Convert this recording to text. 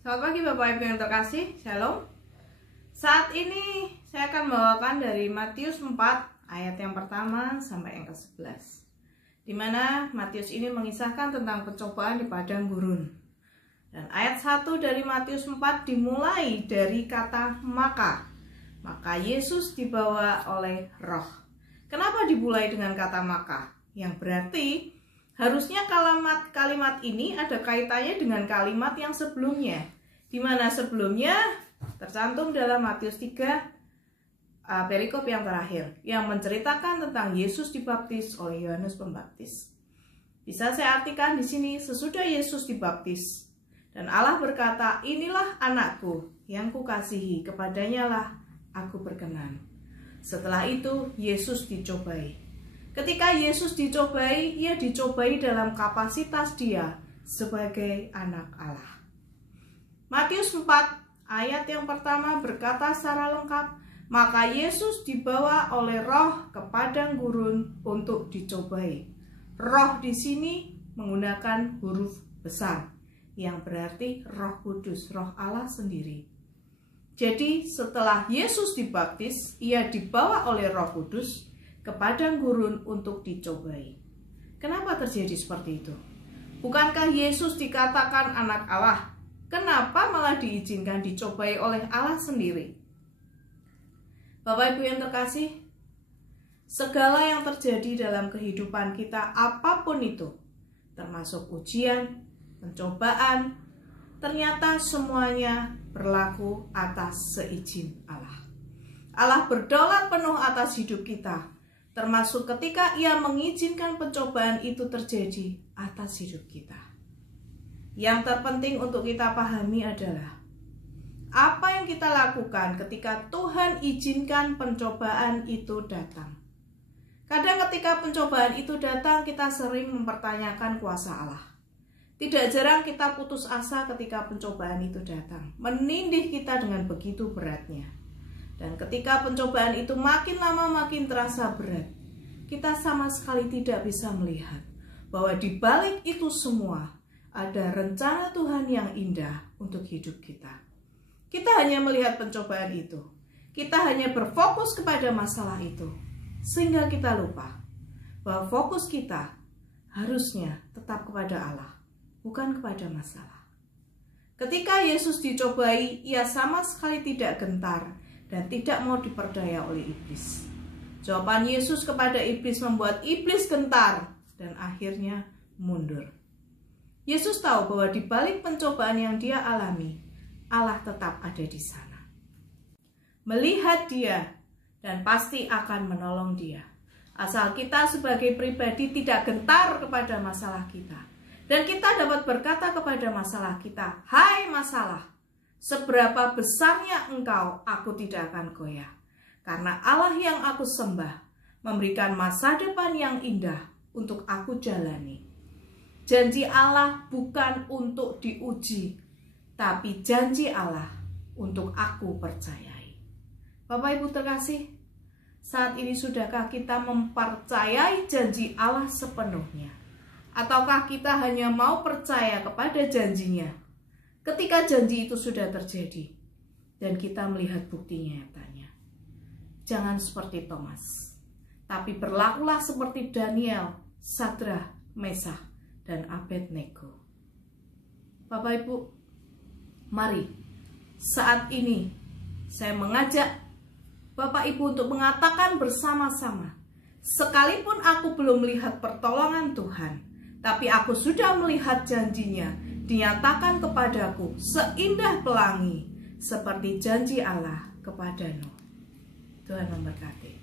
Selamat pagi Bapak Ibu yang terkasih, Shalom. Saat ini saya akan membawakan dari Matius 4 ayat yang pertama sampai yang ke-11, di mana Matius ini mengisahkan tentang pencobaan di padang gurun. Dan ayat 1 dari Matius 4 dimulai dari kata maka. Maka Yesus dibawa oleh Roh. Kenapa dimulai dengan kata maka? Yang berarti harusnya kalimat ini ada kaitannya dengan kalimat yang sebelumnya, di mana sebelumnya tercantum dalam Matius 3 perikop yang terakhir, yang menceritakan tentang Yesus dibaptis oleh Yohanes Pembaptis. Bisa saya artikan di sini, sesudah Yesus dibaptis dan Allah berkata, "Inilah anakku yang kukasihi, kepadanya lah aku berkenan." Setelah itu Yesus dicobai. Ketika Yesus dicobai, ia dicobai dalam kapasitas dia sebagai anak Allah. Matius 4 ayat yang pertama berkata secara lengkap, maka Yesus dibawa oleh Roh ke padang gurun untuk dicobai. Roh di sini menggunakan huruf besar, yang berarti Roh Kudus, Roh Allah sendiri. Jadi setelah Yesus dibaptis, ia dibawa oleh Roh Kudus ke padang gurun untuk dicobai. Kenapa terjadi seperti itu? Bukankah Yesus dikatakan anak Allah? Kenapa malah diizinkan dicobai oleh Allah sendiri? Bapak Ibu yang terkasih, segala yang terjadi dalam kehidupan kita, apapun itu, termasuk ujian, pencobaan, ternyata semuanya berlaku atas seizin Allah. Allah berdaulat penuh atas hidup kita, termasuk ketika ia mengizinkan pencobaan itu terjadi atas hidup kita. Yang terpenting untuk kita pahami adalah apa yang kita lakukan ketika Tuhan izinkan pencobaan itu datang. Kadang ketika pencobaan itu datang, kita sering mempertanyakan kuasa Allah. Tidak jarang kita putus asa ketika pencobaan itu datang, menindih kita dengan begitu beratnya. Dan ketika pencobaan itu makin lama makin terasa berat, kita sama sekali tidak bisa melihat bahwa di balik itu semua ada rencana Tuhan yang indah untuk hidup kita. Kita hanya melihat pencobaan itu, kita hanya berfokus kepada masalah itu, sehingga kita lupa bahwa fokus kita harusnya tetap kepada Allah, bukan kepada masalah. Ketika Yesus dicobai, ia sama sekali tidak gentar dan tidak mau diperdaya oleh iblis. Jawaban Yesus kepada iblis membuat iblis gentar dan akhirnya mundur. Yesus tahu bahwa di balik pencobaan yang dia alami, Allah tetap ada di sana, melihat dia dan pasti akan menolong dia. Asal kita sebagai pribadi tidak gentar kepada masalah kita, dan kita dapat berkata kepada masalah kita, "Hai masalah, seberapa besarnya engkau, aku tidak akan goyah. Karena Allah yang aku sembah memberikan masa depan yang indah untuk aku jalani." Janji Allah bukan untuk diuji, tapi janji Allah untuk aku percayai. Bapak Ibu terkasih, saat ini sudahkah kita mempercayai janji Allah sepenuhnya? Ataukah kita hanya mau percaya kepada janjinya ketika janji itu sudah terjadi dan kita melihat bukti nyatanya? Jangan seperti Thomas, tapi berlakulah seperti Daniel, Sadrah, Meshach, dan Abednego. Bapak Ibu, mari saat ini saya mengajak Bapak Ibu untuk mengatakan bersama-sama, sekalipun aku belum melihat pertolongan Tuhan, tapi aku sudah melihat janjinya dinyatakan kepadaku seindah pelangi, seperti janji Allah kepada Nuh. Tuhan memberkati.